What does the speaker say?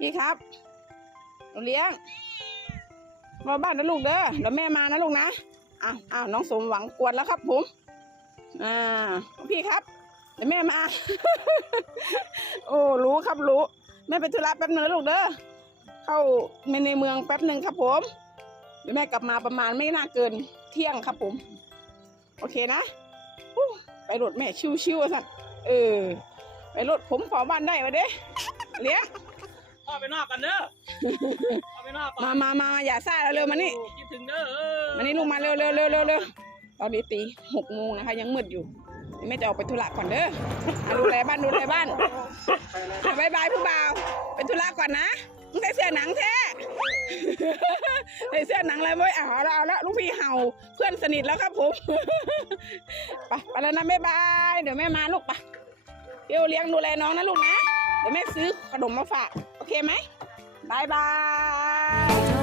พี่ครับหนูเลี้ยงมาบ้านนะลูกเด้อเดี๋ยวแม่มานะลูกนะอ้าวอ้าวน้องสมหวังกวนแล้วครับผมอ่าพี่ครับเดี๋ยวแม่มา โอ้รู้ครับรู้แม่ไปธุระแป๊บนึงนะลูกเด้อเข้าในในเมืองแป๊บหนึ่งครับผมเดี๋ยวแม่กลับมาประมาณไม่น่าเกินเที่ยงครับผม โอเคนะไปรถแม่ชิวๆสักเออ ไปรถผมขอบ้านได้มาเด้เลี้ยง พ่อไปนอกกันเด้อพ่อไปนอกก่อนมามามาอย่าซ่าเร็วๆมานี่ คิดถึงเด้อเออมานี่ลูกมาเร็วเร็วเร็วเร็วเร็วตอนนี้ตีหกโมงนะคะ ยังมืดอยู่เดี๋ยวแม่จะออกไปธุระก่อนเด้ออะดูแลบ้านดูแลบ้านอะบายบายผู้บ่าวเป็นธุระก่อนนะมึงใส่เสื้อหนังแท้ ใส่เสื้อหนังเลยเว้ยอะเอาละเอาละลูกพี่เห่าเพื่อนสนิทแล้วครับผม ไปไปแล้วนะบ๊ายบาย เดี๋ยวแม่มาลูกไปเดี๋ยวเลี้ยงดูแลน้องนะลูกนะ เดี๋ยวแม่ซื้อขนมมาฝาก โอเคไหมบายบาย